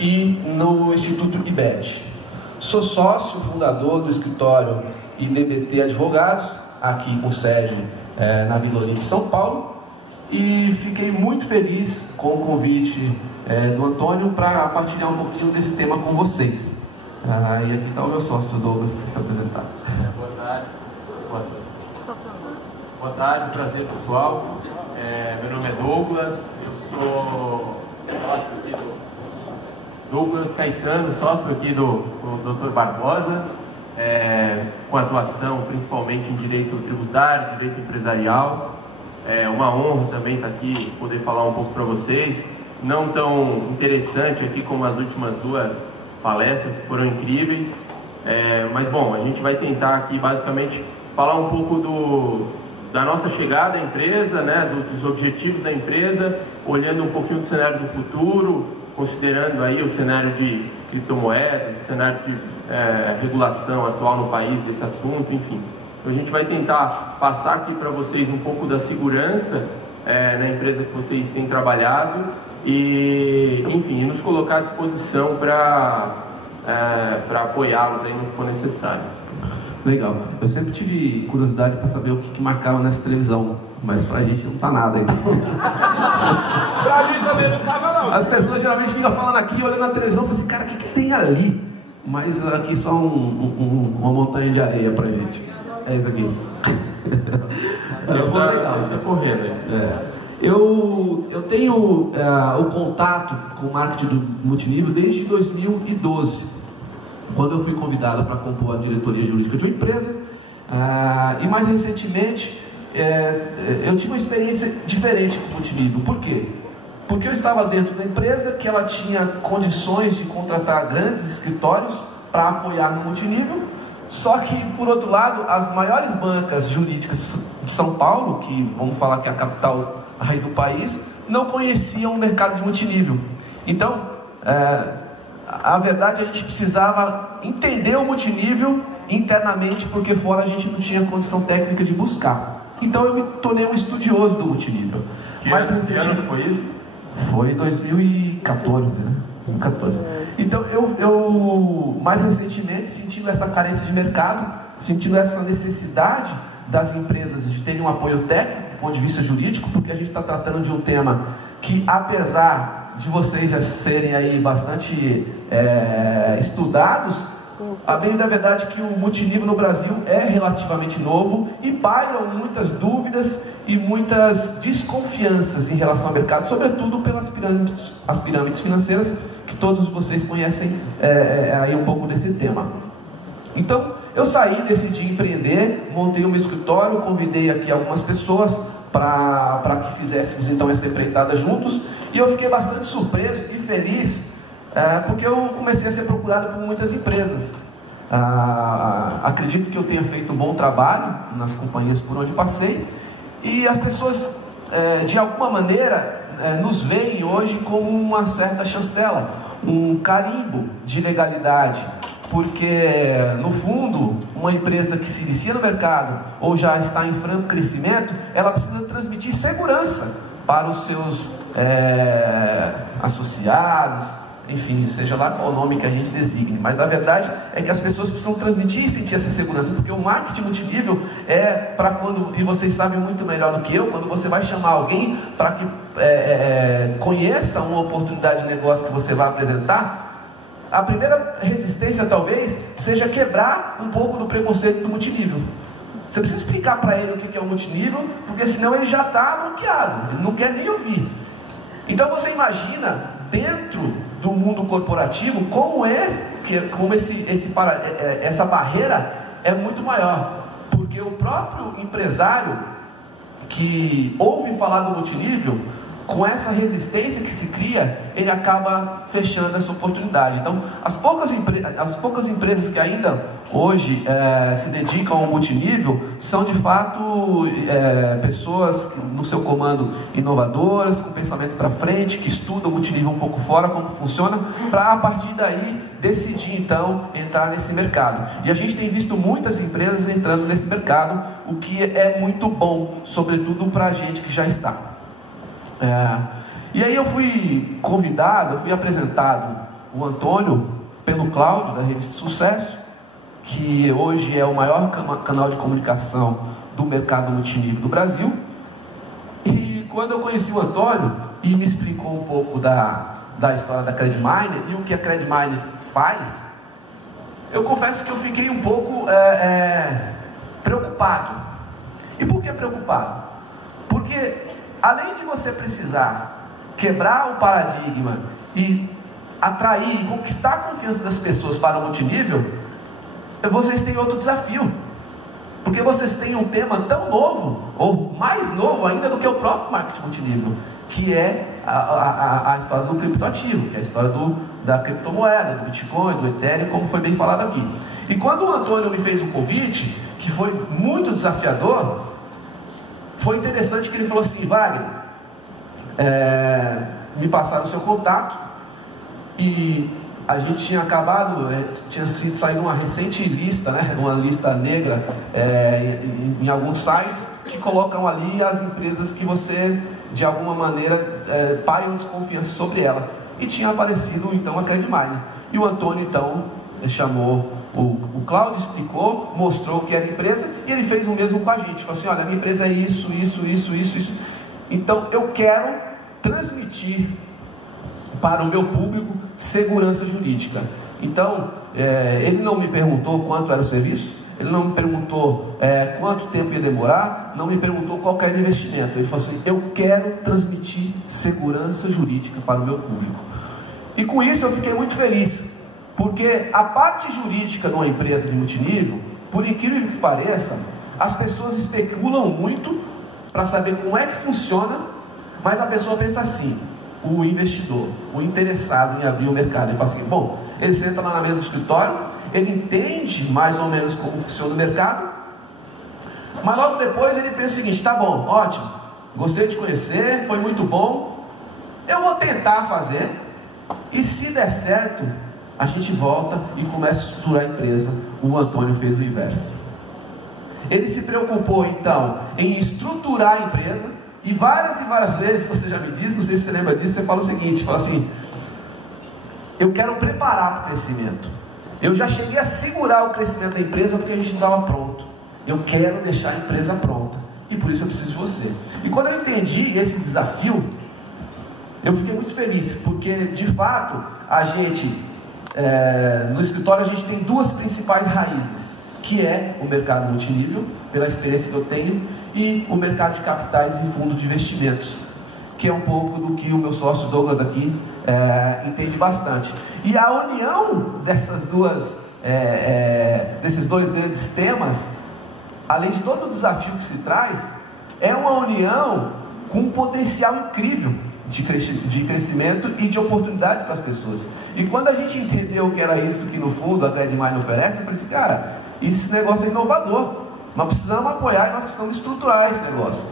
e no Instituto IBET. Sou sócio fundador do escritório IDBT Advogados, aqui com sede na Vila Olímpia, São Paulo, e fiquei muito feliz com o convite do Antônio para partilhar um pouquinho desse tema com vocês. E aqui está o meu sócio Douglas, que se apresentar. Boa tarde. Boa tarde, prazer pessoal. Meu nome é Douglas, eu sou sócio aqui do Douglas Caetano, sócio aqui do Dr. Barbosa, com atuação principalmente em direito tributário, direito empresarial. É uma honra também estar aqui, poder falar um pouco para vocês. Não tão interessante aqui como as últimas duas palestras, que foram incríveis. Mas bom, a gente vai tentar aqui basicamente falar um pouco da nossa chegada à empresa, né, dos objetivos da empresa, olhando um pouquinho do cenário do futuro, considerando aí o cenário de criptomoedas, o cenário de regulação atual no país desse assunto, enfim. Então, a gente vai tentar passar aqui para vocês um pouco da segurança na empresa que vocês têm trabalhado e, enfim, nos colocar à disposição para apoiá-los aí no que for necessário. Legal. Eu sempre tive curiosidade para saber o que marcava nessa televisão, mas pra gente não tá nada ainda. Pra mim também não tava não. As pessoas geralmente ficam falando aqui, olhando na televisão, e falam assim, cara, o que tem ali? Mas aqui só uma montanha de areia pra gente. É isso aqui. Legal, tá correndo. Eu tenho o contato com o marketing do multinível desde 2012. Quando eu fui convidado para compor a diretoria jurídica de uma empresa, e mais recentemente eu tive uma experiência diferente com o multinível. Por quê? Porque eu estava dentro da empresa que ela tinha condições de contratar grandes escritórios para apoiar no multinível, só que, por outro lado, as maiores bancas jurídicas de São Paulo, que vamos falar que é a capital aí do país, não conheciam o mercado de multinível. Então, a verdade, a gente precisava entender o multinível internamente, porque fora a gente não tinha condição técnica de buscar. Então eu me tornei um estudioso do multinível. Que ano foi isso? Foi em 2014, né? 2014. Então eu mais recentemente, sentindo essa carência de mercado, sentindo essa necessidade das empresas de terem um apoio técnico, do ponto de vista jurídico, porque a gente está tratando de um tema que, apesar de vocês já serem aí bastante estudados, a bem da verdade é que o multinível no Brasil é relativamente novo e pairam muitas dúvidas e muitas desconfianças em relação ao mercado, sobretudo pelas pirâmides financeiras, que todos vocês conhecem aí um pouco desse tema. Então, eu saí, decidi empreender, montei um escritório, convidei aqui algumas pessoas para que fizéssemos então essa empreitada juntos, e eu fiquei bastante surpreso e feliz, porque eu comecei a ser procurado por muitas empresas. Acredito que eu tenha feito um bom trabalho nas companhias por onde passei, e as pessoas de alguma maneira nos veem hoje como uma certa chancela, um carimbo de legalidade, porque no fundo uma empresa que se inicia no mercado ou já está em franco crescimento, ela precisa transmitir segurança para os seus associados, enfim, seja lá qual o nome que a gente designe, mas a verdade é que as pessoas precisam transmitir e sentir essa segurança, porque o marketing multinível é para quando, e vocês sabem muito melhor do que eu, quando você vai chamar alguém para que conheça uma oportunidade de negócio que você vai apresentar, a primeira resistência talvez seja quebrar um pouco do preconceito do multinível. Você precisa explicar para ele o que é o multinível, porque senão ele já está bloqueado, ele não quer nem ouvir. Então você imagina, dentro do mundo corporativo, como essa barreira é muito maior, porque o próprio empresário que ouve falar do multinível, com essa resistência que se cria, ele acaba fechando essa oportunidade. Então, as poucas empresas que ainda hoje se dedicam ao multinível são de fato pessoas no seu comando inovadoras, com pensamento para frente, que estudam o multinível um pouco fora, como funciona, para a partir daí decidir então entrar nesse mercado. E a gente tem visto muitas empresas entrando nesse mercado, o que é muito bom, sobretudo para a gente que já está. E aí eu fui convidado, eu fui apresentado o Antônio pelo Cláudio, da Rede Sucesso, que hoje é o maior canal de comunicação do mercado multinível do Brasil. E quando eu conheci o Antônio e me explicou um pouco da história da CredMiner e o que a CredMiner faz, eu confesso que eu fiquei um pouco preocupado. E por que preocupado? Porque além de você precisar quebrar o paradigma e atrair e conquistar a confiança das pessoas para o multinível, vocês têm outro desafio. Porque vocês têm um tema tão novo, ou mais novo ainda do que o próprio marketing multinível, que é a história do criptoativo, que é a história da criptomoeda, do Bitcoin, do Ethereum, como foi bem falado aqui. E quando o Antônio me fez um convite, que foi muito desafiador, foi interessante que ele falou assim: Wagner, me passaram o seu contato, e a gente tinha acabado, tinha saído uma recente lista, né, uma lista negra em alguns sites que colocam ali as empresas que você, de alguma maneira, paga desconfiança sobre ela. E tinha aparecido então a CredMiner. E o Antônio então chamou o Cláudio, explicou, mostrou que era empresa, e ele fez o mesmo com a gente. Falou assim: olha, a minha empresa é isso. Então eu quero transmitir para o meu público segurança jurídica. Então, ele não me perguntou quanto era o serviço, ele não me perguntou quanto tempo ia demorar, não me perguntou qual era o investimento. Ele falou assim: eu quero transmitir segurança jurídica para o meu público. E com isso eu fiquei muito feliz, porque a parte jurídica de uma empresa de multinível, por incrível que pareça, as pessoas especulam muito para saber como é que funciona, mas a pessoa pensa assim: o investidor, o interessado em abrir o mercado, ele fala assim: bom, ele senta lá na mesa do escritório, ele entende mais ou menos como funciona o mercado, mas logo depois ele pensa o seguinte: tá bom, ótimo, gostei de conhecer, foi muito bom, eu vou tentar fazer, e se der certo, a gente volta e começa a estruturar a empresa. O Antônio fez o inverso. Ele se preocupou então em estruturar a empresa, e várias vezes, você já me disse, não sei se você lembra disso, você fala o seguinte, fala assim: eu quero preparar para o crescimento. Eu já cheguei a segurar o crescimento da empresa porque a gente não estava pronto. Eu quero deixar a empresa pronta, e por isso eu preciso de você. E quando eu entendi esse desafio, eu fiquei muito feliz, porque de fato a gente, no escritório, a gente tem duas principais raízes, que é o mercado multinível, pela experiência que eu tenho, e o mercado de capitais e fundos de investimentos, que é um pouco do que o meu sócio Douglas aqui entende bastante. E a união desses dois grandes temas, além de todo o desafio que se traz, é uma união com um potencial incrível de crescimento e de oportunidade para as pessoas. E quando a gente entendeu que era isso que no fundo a CredMiner oferece, eu falei assim: cara, esse negócio é inovador, nós precisamos apoiar e nós precisamos estruturar esse negócio.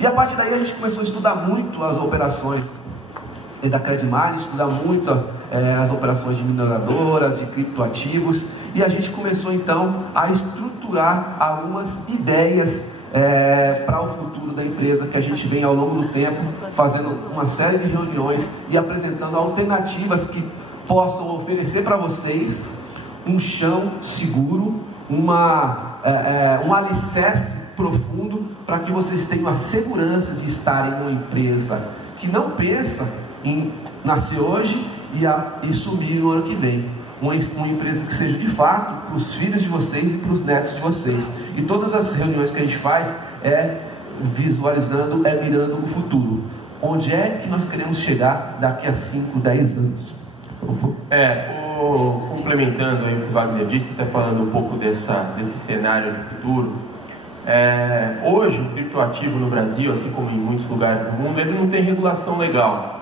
E a partir daí a gente começou a estudar muito as operações da CredMiner, estudar muito as operações de mineradoras, de criptoativos, e a gente começou então a estruturar algumas ideias para o futuro da empresa, que a gente vem ao longo do tempo fazendo uma série de reuniões e apresentando alternativas que possam oferecer para vocês um chão seguro, um alicerce profundo, para que vocês tenham a segurança de estarem em uma empresa que não pensa em nascer hoje e sumir no ano que vem. Uma empresa que seja de fato para os filhos de vocês e para os netos de vocês. E todas as reuniões que a gente faz visualizando, mirando o futuro. Onde é que nós queremos chegar daqui a 5, 10 anos? Complementando aí o que o Wagner disse, até falando um pouco desse cenário de futuro. Hoje o criptoativo no Brasil, assim como em muitos lugares do mundo, ele não tem regulação legal.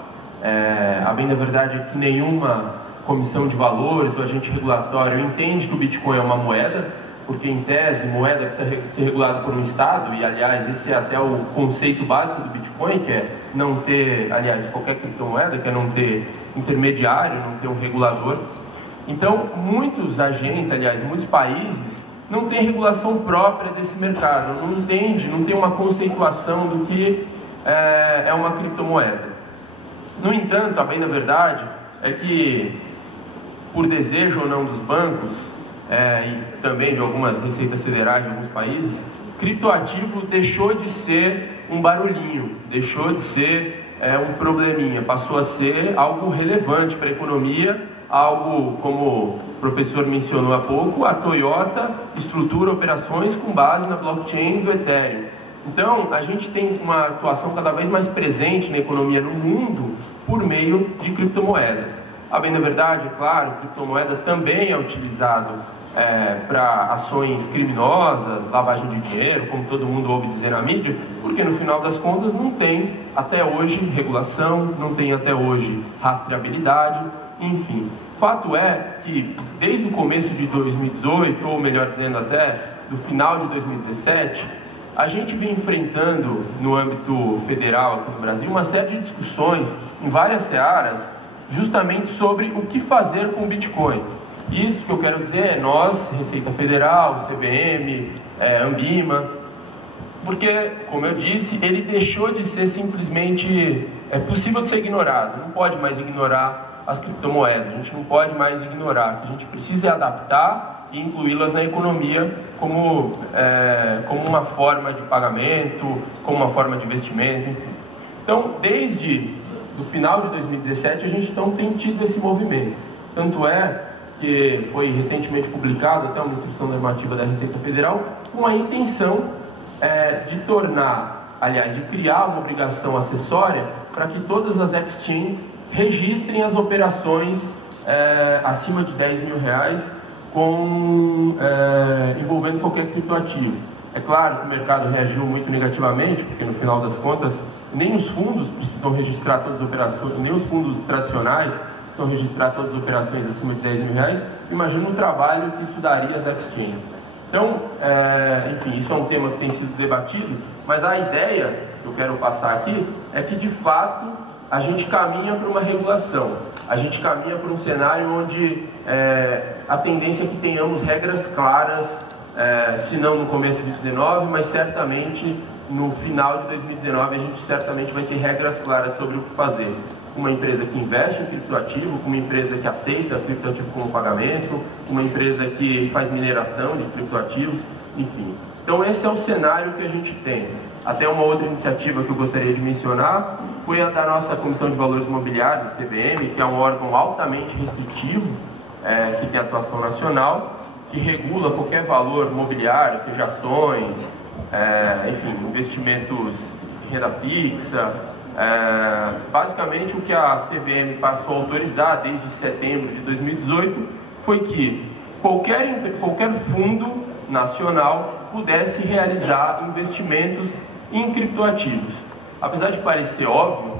A bem da verdade é que nenhuma comissão de valores ou agente regulatório entende que o Bitcoin é uma moeda, porque em tese moeda precisa ser regulada por um Estado, e aliás esse é até o conceito básico do Bitcoin, que é não ter, aliás, qualquer criptomoeda, que é não ter intermediário, não ter um regulador. Então muitos agentes, aliás, muitos países não têm regulação própria desse mercado, não tem uma conceituação do que é uma criptomoeda. No entanto, a bem da verdade é que por desejo ou não dos bancos, e também de algumas receitas federais de alguns países, criptoativo deixou de ser um barulhinho, deixou de ser um probleminha, passou a ser algo relevante para a economia, algo, como o professor mencionou há pouco, a Toyota estrutura operações com base na blockchain do Ethereum. Então, a gente tem uma atuação cada vez mais presente na economia no mundo por meio de criptomoedas. A bem da verdade, é claro, criptomoeda também é utilizado para ações criminosas, lavagem de dinheiro, como todo mundo ouve dizer na mídia, porque no final das contas não tem até hoje regulação, não tem até hoje rastreabilidade, enfim. Fato é que desde o começo de 2018, ou melhor dizendo até do final de 2017, a gente vem enfrentando no âmbito federal aqui no Brasil uma série de discussões em várias searas justamente sobre o que fazer com o Bitcoin. Isso que eu quero dizer é nós, Receita Federal, CVM, Anbima, porque, como eu disse, ele deixou de ser simplesmente possível de ser ignorado. Não pode mais ignorar as criptomoedas, a gente não pode mais ignorar. A gente precisa adaptar e incluí-las na economia como uma forma de pagamento, como uma forma de investimento, enfim. Então, desde o final de 2017, a gente não tem tido esse movimento. Tanto é que foi recentemente publicado até uma instrução normativa da Receita Federal com a intenção de tornar, aliás, de criar uma obrigação acessória para que todas as exchanges registrem as operações acima de R$10 mil envolvendo qualquer criptoativo. É claro que o mercado reagiu muito negativamente, porque no final das contas nem os fundos precisam registrar todas as operações, nem os fundos tradicionais precisam registrar todas as operações acima de R$10 mil. Imagina o trabalho que isso daria às exchanges. Então, enfim, isso é um tema que tem sido debatido, mas a ideia que eu quero passar aqui é que, de fato, a gente caminha para uma regulação, a gente caminha para um cenário onde a tendência é que tenhamos regras claras, se não no começo de 2019, mas certamente no final de 2019 a gente certamente vai ter regras claras sobre o que fazer. Uma empresa que investe em criptoativo, uma empresa que aceita criptoativo como pagamento, uma empresa que faz mineração de criptoativos, enfim. Então esse é o cenário que a gente tem. Até uma outra iniciativa que eu gostaria de mencionar foi a da nossa Comissão de Valores Imobiliários, a CVM, que é um órgão altamente restritivo, que tem atuação nacional, que regula qualquer valor imobiliário, seja ações, enfim, investimentos em renda fixa. Basicamente o que a CVM passou a autorizar desde setembro de 2018 foi que qualquer fundo nacional pudesse realizar investimentos em criptoativos. Apesar de parecer óbvio,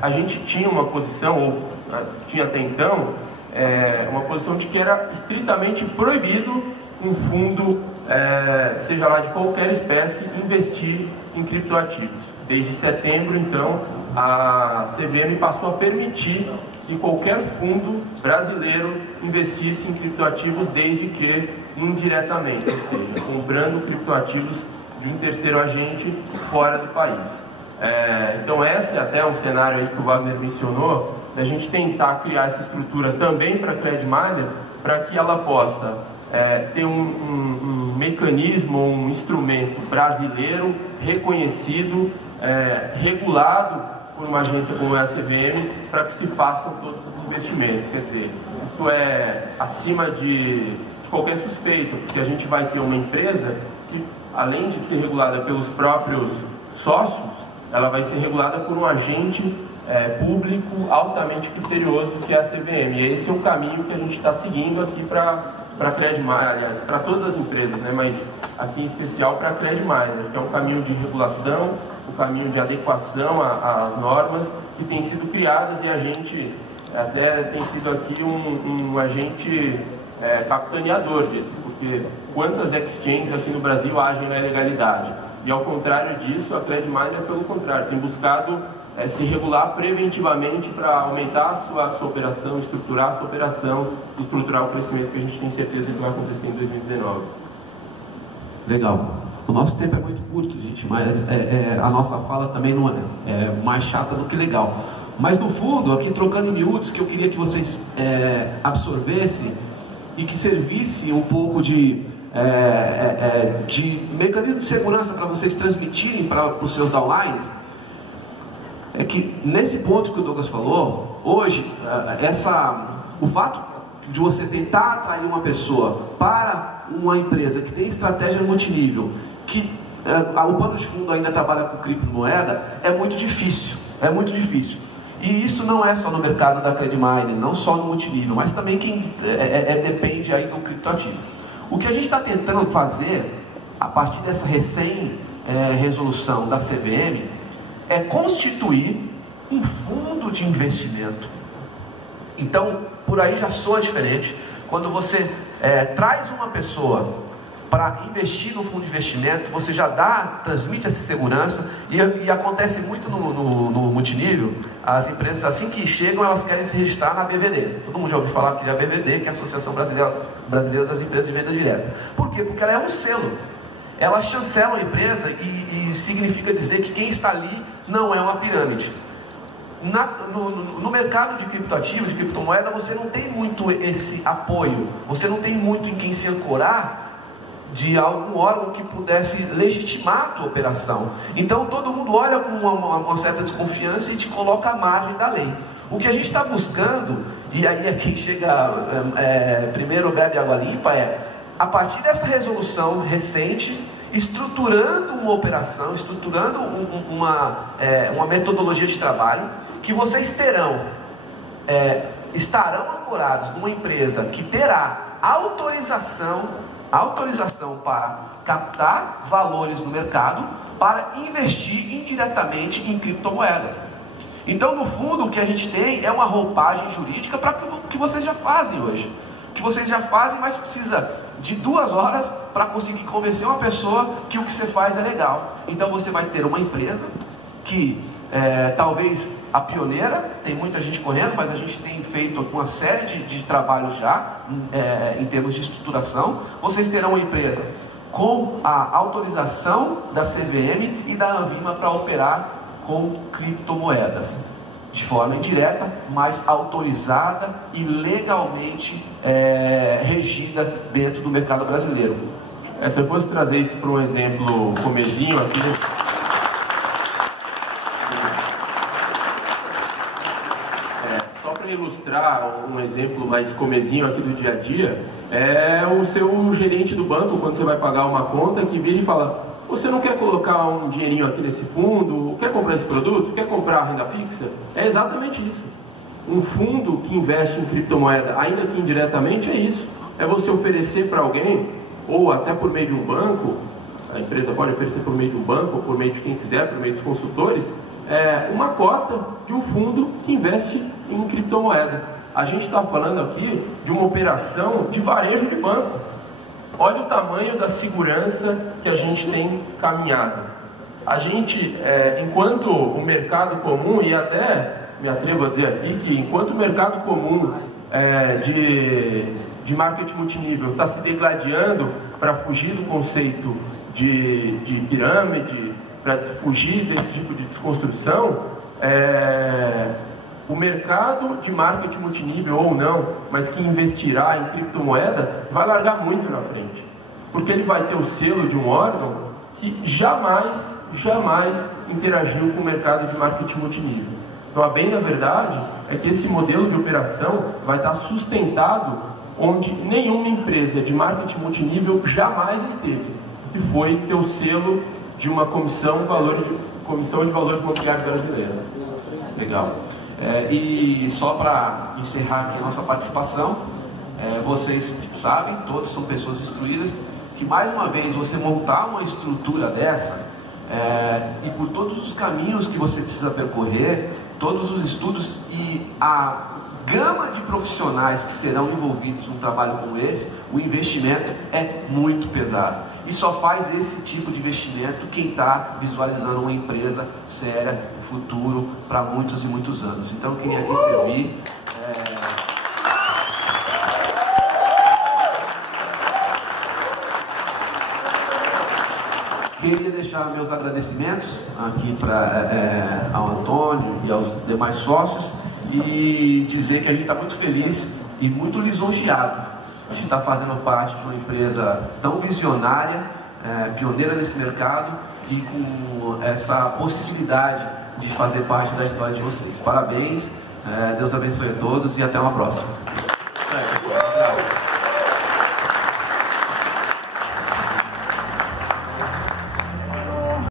a gente tinha uma posição, ou tinha até então, uma posição de que era estritamente proibido um fundo, seja lá de qualquer espécie, investir em criptoativos. Desde setembro, então, a CVM passou a permitir que qualquer fundo brasileiro investisse em criptoativos, desde que indiretamente, ou seja, comprando criptoativos de um terceiro agente fora do país. Então esse é até um cenário aí que o Wagner mencionou, da gente tentar criar essa estrutura também para a CredMiner, para que ela possa ter um mecanismo, um instrumento brasileiro reconhecido, regulado por uma agência como a CVM, para que se façam todos os investimentos. Quer dizer, isso é acima de qualquer suspeita, porque a gente vai ter uma empresa que, além de ser regulada pelos próprios sócios, ela vai ser regulada por um agente público altamente criterioso, que é a CVM. E esse é o caminho que a gente está seguindo aqui para a CredMiner, aliás, para todas as empresas, né? Mas aqui em especial para a CredMiner, que é um caminho de regulação, um caminho de adequação às normas que têm sido criadas, e a gente até tem sido aqui um agente capitaneador disso, porque quantas exchanges aqui no Brasil agem na ilegalidade? E ao contrário disso, a CredMiner, pelo contrário, tem buscado se regular preventivamente para aumentar a sua operação, estruturar a sua operação, estruturar o crescimento que a gente tem certeza que vai acontecer em 2019. Legal. O nosso tempo é muito curto, gente, mas a nossa fala também não é mais chata do que legal. Mas no fundo, aqui trocando em miúdos, que eu queria que vocês absorvessem e que servisse um pouco de mecanismo de segurança para vocês transmitirem para os seus downlines, é que nesse ponto que o Douglas falou, hoje, o fato de você tentar atrair uma pessoa para uma empresa que tem estratégia multinível, que o pano de fundo ainda trabalha com criptomoeda, é muito difícil, E isso não é só no mercado da credit mining, não só no multinível, mas também quem depende aí do criptoativo. O que a gente está tentando fazer, a partir dessa resolução da CVM, é constituir um fundo de investimento. Então, por aí já soa diferente. Quando você traz uma pessoa para investir no fundo de investimento, você já transmite essa segurança, e acontece muito no multinível. As empresas, assim que chegam, elas querem se registrar na BVD. Todo mundo já ouviu falar que é a BVD, que é a Associação Brasileira das Empresas de Venda Direta. Por quê? Porque ela é um selo. Ela chancela a empresa e significa dizer que quem está ali não é uma pirâmide. No mercado de criptoativo, de criptomoeda, você não tem muito esse apoio, você não tem muito em quem se ancorar de algum órgão que pudesse legitimar a tua operação. Então todo mundo olha com uma certa desconfiança e te coloca à margem da lei. O que a gente está buscando, e aí quem chega primeiro bebe água limpa, a partir dessa resolução recente, estruturando uma operação, estruturando uma metodologia de trabalho, que vocês estarão ancorados numa empresa que terá autorização para captar valores no mercado, para investir indiretamente em criptomoedas. Então, no fundo, o que a gente tem é uma roupagem jurídica para o que vocês já fazem hoje. O que vocês já fazem, mas precisa de 2 horas para conseguir convencer uma pessoa que o que você faz é legal. Então você vai ter uma empresa que talvez a pioneira, tem muita gente correndo, mas a gente tem feito uma série de trabalhos já em termos de estruturação. Vocês terão uma empresa com a autorização da CVM e da Anvima para operar com criptomoedas, de forma indireta, mas autorizada e legalmente regida dentro do mercado brasileiro. Se eu fosse trazer isso para um exemplo comezinho aqui, só para ilustrar um exemplo mais comezinho aqui do dia a dia, é o seu gerente do banco, quando você vai pagar uma conta, que vira e fala: você não quer colocar um dinheirinho aqui nesse fundo? Quer comprar esse produto? Quer comprar a renda fixa? É exatamente isso. Um fundo que investe em criptomoeda, ainda que indiretamente, é isso. É você oferecer para alguém, ou até por meio de um banco, a empresa pode oferecer por meio de um banco, ou por meio de quem quiser, por meio dos consultores, uma cota de um fundo que investe em criptomoeda. A gente está falando aqui de uma operação de varejo de banco. Olha o tamanho da segurança que a gente tem caminhado. A gente, enquanto o mercado comum, e até me atrevo a dizer aqui que enquanto o mercado comum de marketing multinível está se degladiando para fugir do conceito de pirâmide, para fugir desse tipo de desconstrução, o mercado de marketing multinível ou não, mas que investirá em criptomoeda, vai largar muito na frente, porque ele vai ter o selo de um órgão que jamais interagiu com o mercado de marketing multinível. Então, a bem da verdade é que esse modelo de operação vai estar sustentado onde nenhuma empresa de marketing multinível jamais esteve, que foi ter o selo de uma Comissão de Valores Imobiliários Brasileira. Legal. E só para encerrar aqui a nossa participação, vocês sabem, todos são pessoas instruídas, que mais uma vez você montar uma estrutura dessa, e por todos os caminhos que você precisa percorrer, todos os estudos e a gama de profissionais que serão envolvidos num trabalho como esse, o investimento é muito pesado. E só faz esse tipo de investimento quem está visualizando uma empresa séria, futuro, para muitos e muitos anos. Então eu queria aqui servir. Queria deixar deixar meus agradecimentos aqui ao Antônio e aos demais sócios e dizer que a gente está muito feliz e muito lisonjeado de estar fazendo parte de uma empresa tão visionária, pioneira nesse mercado e com essa possibilidade de fazer parte da história de vocês. Parabéns, Deus abençoe a todos e até uma próxima.